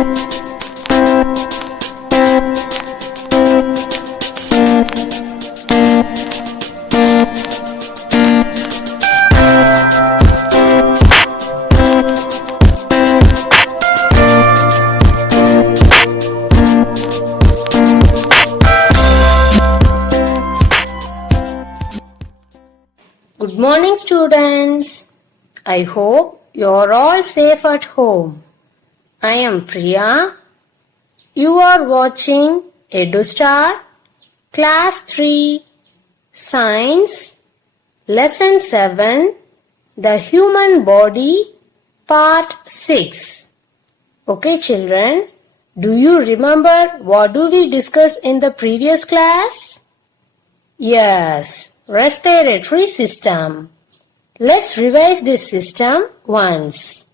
Good morning, students. I hope you are all safe at home. I am Priya. You are watching EduStar, Class 3, Science, Lesson 7, The Human Body, Part 6. Okay, children, do you remember what do we discuss in the previous class? Yes, respiratory system. Let's revise this system once.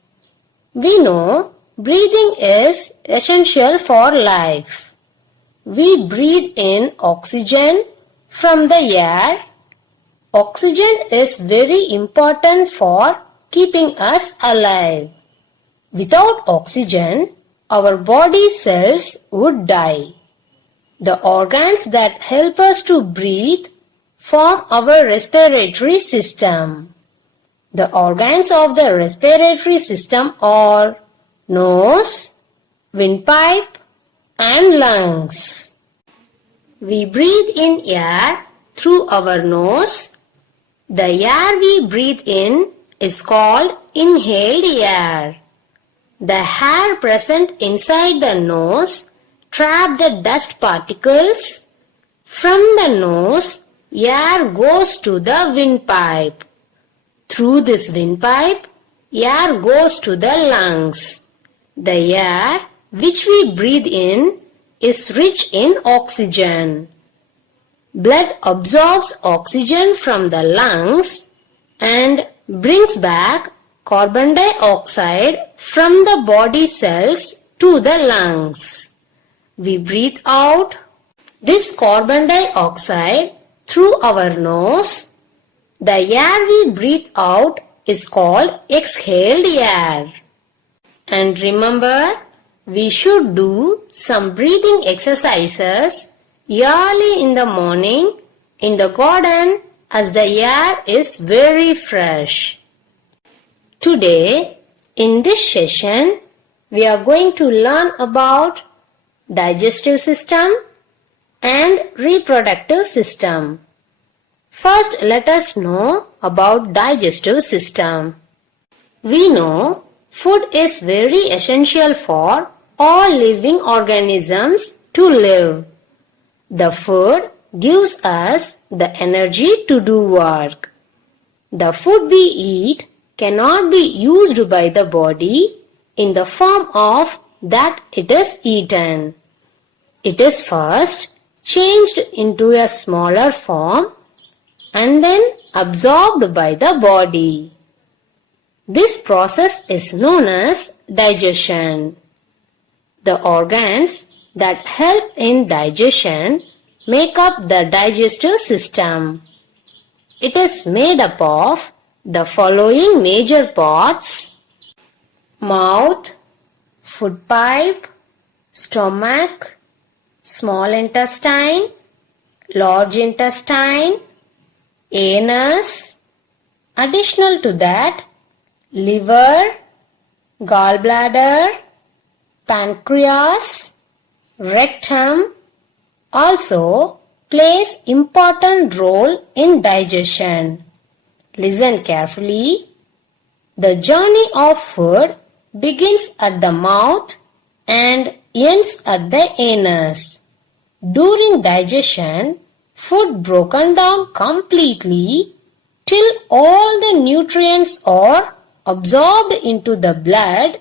We know breathing is essential for life. We breathe in oxygen from the air. Oxygen is very important for keeping us alive. Without oxygen, our body cells would die. The organs that help us to breathe form our respiratory system. The organs of the respiratory system are nose, windpipe, and lungs. We breathe in air through our nose. The air we breathe in is called inhaled air. The hair present inside the nose trap the dust particles. From the nose, air goes to the windpipe. Through this windpipe, air goes to the lungs. The air which we breathe in is rich in oxygen. Blood absorbs oxygen from the lungs and brings back carbon dioxide from the body cells to the lungs. We breathe out this carbon dioxide through our nose. The air we breathe out is called exhaled air. And remember, we should do some breathing exercises early in the morning in the garden as the air is very fresh. Today, in this session, we are going to learn about digestive system and reproductive system. First, let us know about digestive system. We know food is very essential for all living organisms to live. The food gives us the energy to do work. The food we eat cannot be used by the body in the form of that it is eaten. It is first changed into a smaller form and then absorbed by the body. This process is known as digestion. The organs that help in digestion make up the digestive system. It is made up of the following major parts: mouth, food pipe, stomach, small intestine, large intestine, anus. Additional to that, liver, gallbladder, pancreas, rectum also plays important role in digestion. Listen carefully. The journey of food begins at the mouth and ends at the anus. During digestion, food broken down completely till all the nutrients are absorbed into the blood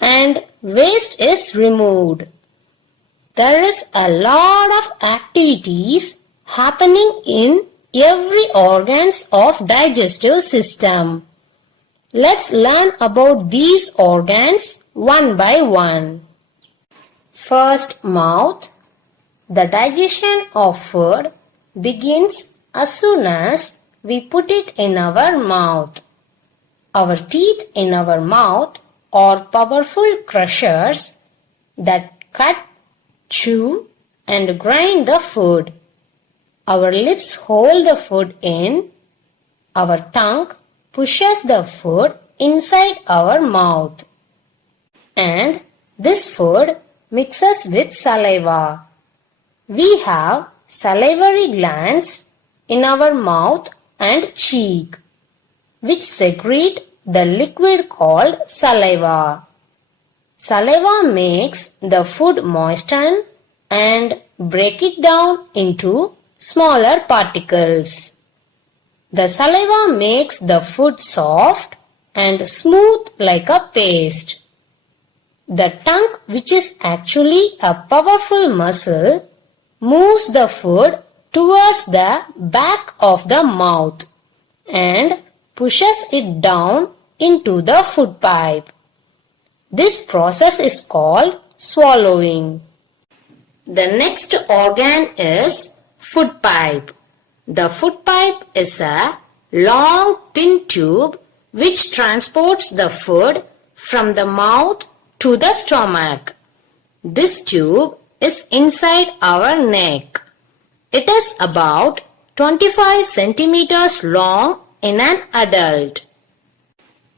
and waste is removed. There is a lot of activities happening in every organs of digestive system. Let's learn about these organs one by one. First, mouth. The digestion of food begins as soon as we put it in our mouth. Our teeth in our mouth are powerful crushers that cut, chew, and grind the food. Our lips hold the food in. Our tongue pushes the food inside our mouth. And this food mixes with saliva. We have salivary glands in our mouth and cheek, which secrete the liquid called saliva. Saliva makes the food moisten and break it down into smaller particles. The saliva makes the food soft and smooth like a paste. The tongue, which is actually a powerful muscle, moves the food towards the back of the mouth and pushes it down into the food pipe. This process is called swallowing. The next organ is food pipe. The food pipe is a long thin tube which transports the food from the mouth to the stomach. This tube is inside our neck. It is about 25 centimeters long in an adult.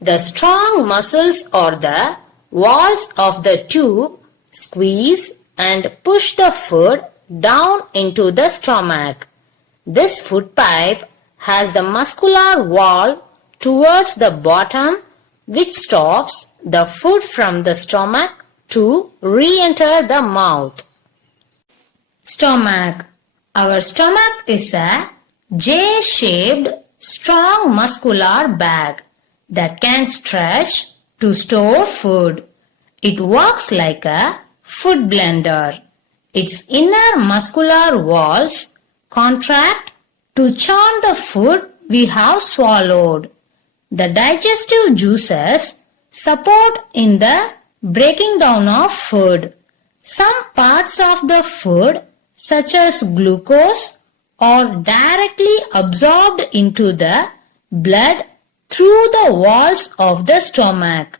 The strong muscles or the walls of the tube squeeze and push the food down into the stomach. This food pipe has the muscular wall towards the bottom which stops the food from the stomach to re-enter the mouth. Stomach. Our stomach is a J-shaped, strong muscular bag that can stretch to store food. It works like a food blender. Its inner muscular walls contract to churn the food we have swallowed. The digestive juices support in the breaking down of food. Some parts of the food, such as glucose, are directly absorbed into the blood through the walls of the stomach.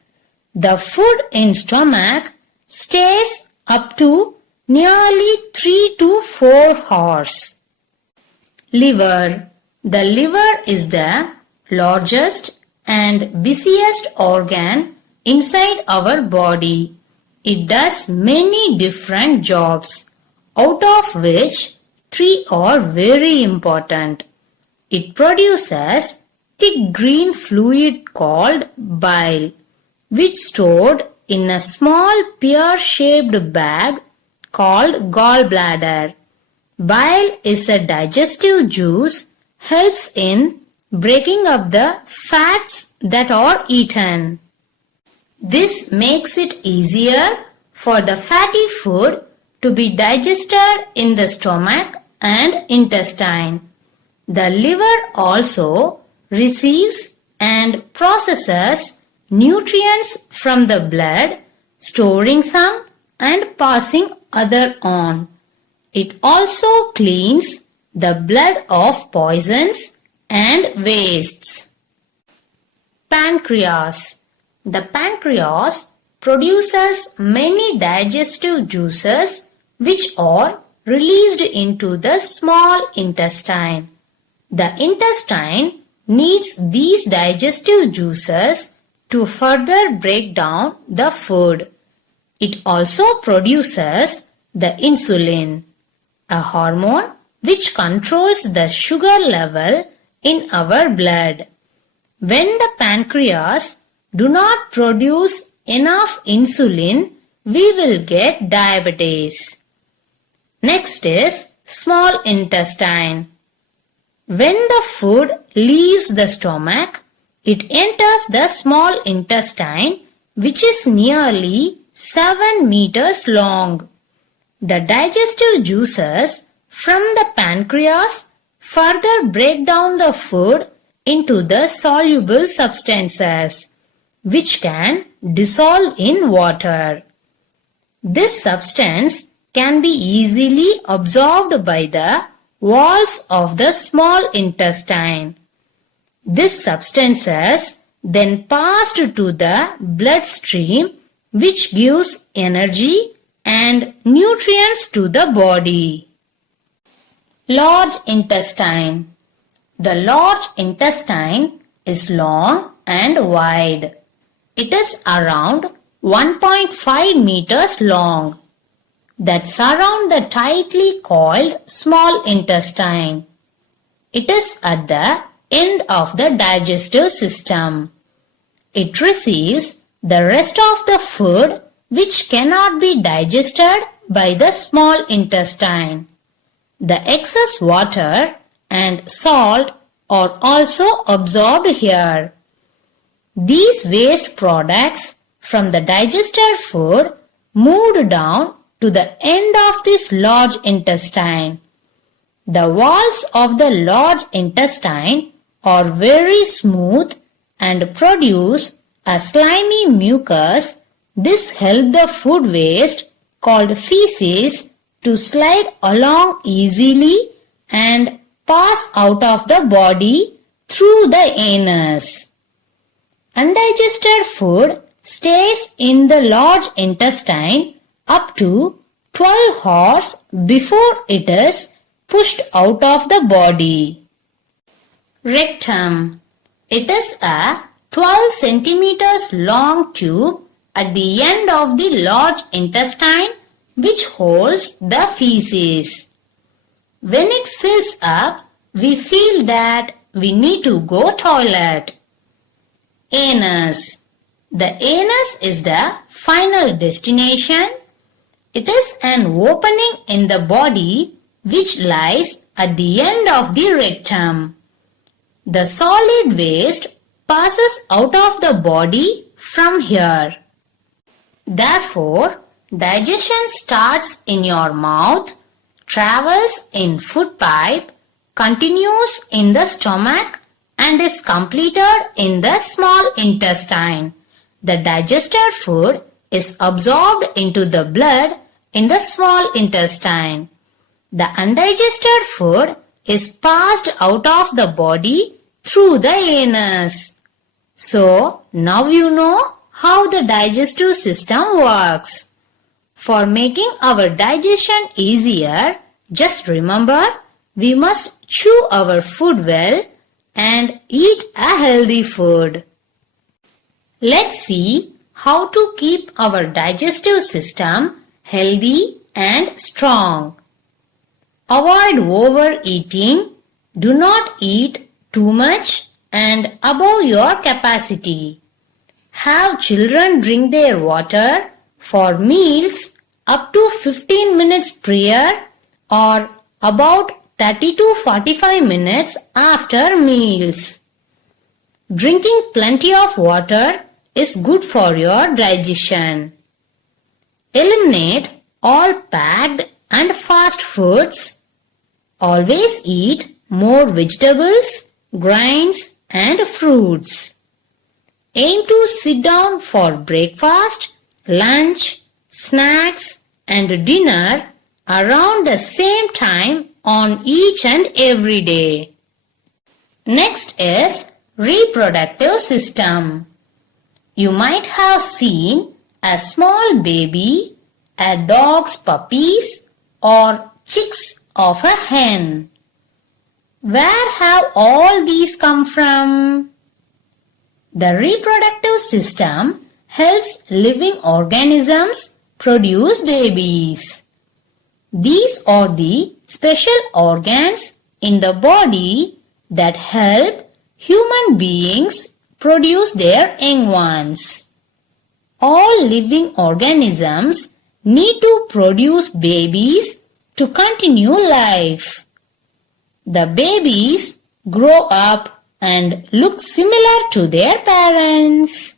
The food in stomach stays up to nearly 3 to 4 hours. Liver. The liver is the largest and busiest organ inside our body. It does many different jobs, out of which 3 are very important. It produces thick green fluid called bile, which stored in a small pear-shaped bag called gallbladder. Bile is a digestive juice, helps in breaking up the fats that are eaten. This makes it easier for the fatty food to be digested in the stomach and intestine. The liver also receives and processes nutrients from the blood, storing some and passing other on. It also cleans the blood of poisons and wastes. Pancreas. The pancreas produces many digestive juices which are released into the small intestine. The intestine needs these digestive juices to further break down the food. It also produces the insulin, a hormone which controls the sugar level in our blood. When the pancreas do not produce enough insulin, we will get diabetes. Next is small intestine. When the food leaves the stomach, it enters the small intestine, which is nearly 7 meters long. The digestive juices from the pancreas further break down the food into the soluble substances, which can dissolve in water. This substance can be easily absorbed by the walls of the small intestine. These substances then passed to the bloodstream, which gives energy and nutrients to the body. Large intestine. The large intestine is long and wide. It is around 1.5 meters long that surround the tightly coiled small intestine. It is at the end of the digestive system. It receives the rest of the food which cannot be digested by the small intestine. The excess water and salt are also absorbed here. These waste products from the digested food moved down to the end of this large intestine. The walls of the large intestine are very smooth and produce a slimy mucus. This helps the food waste called feces to slide along easily and pass out of the body through the anus. Undigested food stays in the large intestine up to 12 hours before it is pushed out of the body. Rectum. It is a 12 centimeters long tube at the end of the large intestine which holds the feces. When it fills up, we feel that we need to go toilet. Anus. The anus is the final destination. It is an opening in the body which lies at the end of the rectum. The solid waste passes out of the body from here. Therefore, digestion starts in your mouth, travels in food pipe, continues in the stomach and is completed in the small intestine. The digested food is absorbed into the blood in the small intestine. The undigested food is passed out of the body through the anus. So, now you know how the digestive system works. For making our digestion easier, just remember we must chew our food well and eat a healthy food. Let's see how to keep our digestive system healthy and strong. Avoid overeating. Do not eat too much and above your capacity. Have children drink their water for meals up to 15 minutes prior or about 30 to 45 minutes after meals. Drinking plenty of water is good for your digestion. Eliminate all packed and fast foods. Always eat more vegetables, grains and fruits. Aim to sit down for breakfast, lunch, snacks and dinner around the same time on each and every day. Next is reproductive system. You might have seen a small baby, a dog's puppies or chicks of a hen. Where have all these come from? The reproductive system helps living organisms produce babies. These are the special organs in the body that help human beings produce their young ones. All living organisms need to produce babies to continue life. The babies grow up and look similar to their parents.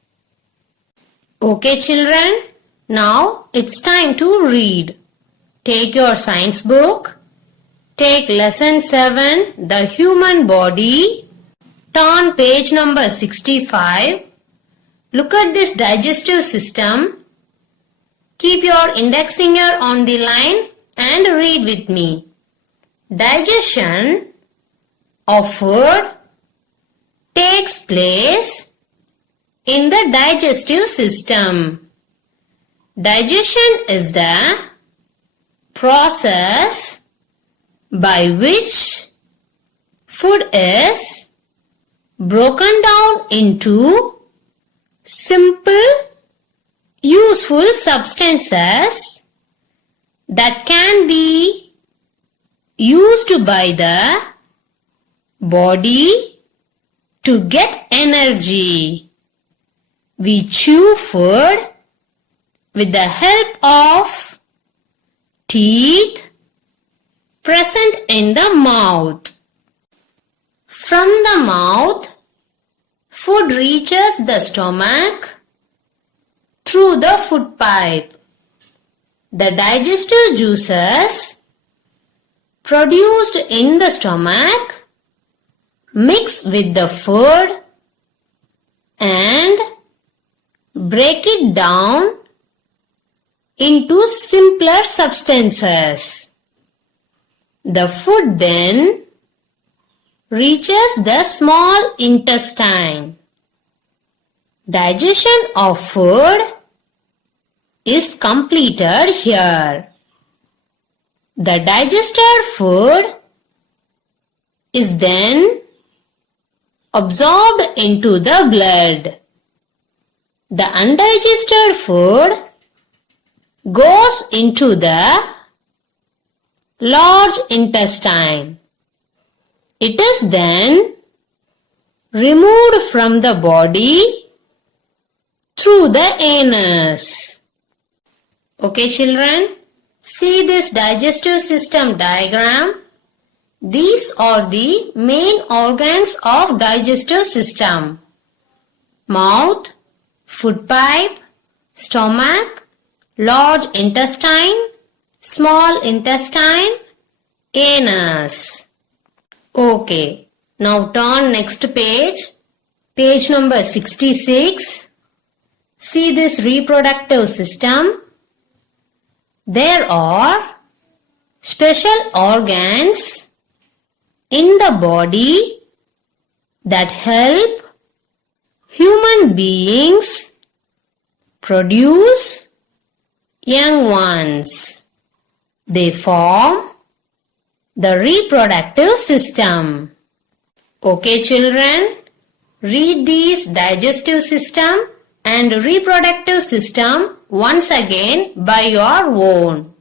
Okay children, now it's time to read. Take your science book. Take lesson 7, the human body. Turn page number 65. Look at this digestive system. Keep your index finger on the line and read with me. Digestion of food takes place in the digestive system. Digestion is the process by which food is broken down into simple, useful substances that can be used by the body to get energy. We chew food with the help of teeth present in the mouth. From the mouth, food reaches the stomach through the food pipe. The digestive juices produced in the stomach mix with the food and break it down into simpler substances. The food then reaches the small intestine. Digestion of food is completed here. The digested food is then absorbed into the blood. The undigested food goes into the large intestine. It is then removed from the body through the anus. Okay, children, see this digestive system diagram. These are the main organs of digestive system: mouth, food pipe, stomach, large intestine, small intestine, anus. Okay, now turn next page, page number 66. See this reproductive system. There are special organs in the body that help human beings produce young ones. They form the reproductive system. Okay, children, read these digestive system and reproductive system once again by your own.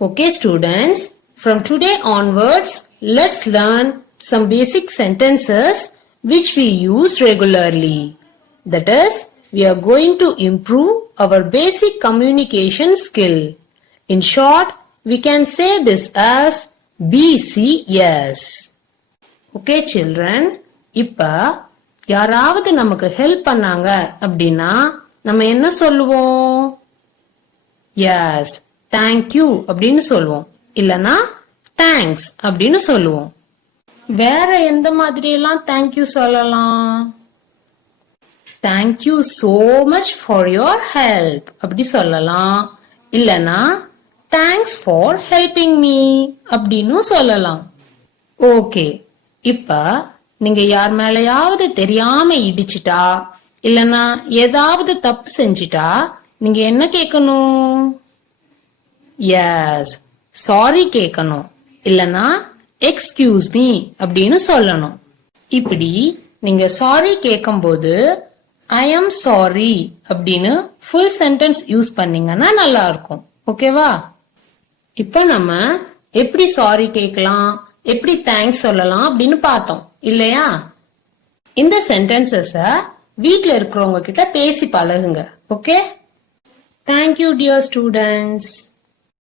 Okay, students, from today onwards, let's learn some basic sentences which we use regularly. That is, we are going to improve our basic communication skill. In short, we can say this as BCS. Okay, children, இப்ப யாராவது நமக்கு help பண்ணாங்க அப்படின்னா நம்ம என்ன சொல்லுவோம்? Yes, thank you அப்படின்னு சொல்லுவோம். இல்லனா thanks அப்படின்னு சொல்லுவோம். வேற எந்த மாதிரி எல்லாம் thank you சொல்லலாம்? Thank you so much for your help அப்படி சொல்லலாம். இல்லனா thanks for helping me அப்படின்னு சொல்லலாம். ஓகே, இப்ப நீங்க யார் மேலயாவது தெரியாம இடிச்சிட்டா இல்லனா ஏதாவது தப்பு செஞ்சிட்டா நீங்க என்ன கேட்கணும்? எஸ், சாரி கேட்கணும். இல்லனா எக்ஸ்கியூஸ் மீ அப்படின்னு சொல்லணும். இப்படி நீங்க சாரி கேட்கும்போது ஐ எம் சாரி அப்படின்னு ஃபுல் சென்டென்ஸ் யூஸ் பண்ணீங்கன்னா நல்லா இருக்கும். ஓகேவா? இப்ப நம்ம எப்படி சாரி கேட்கலாம், எப்படி தேங்க்ஸ் சொல்லலாம் அப்படின்னு பார்த்தோம் இல்லையா? இந்த சென்டென்சஸ வீட்ல இருக்கிறவங்க கிட்ட பேசி பழகுங்க. Okay? Thank you, dear students.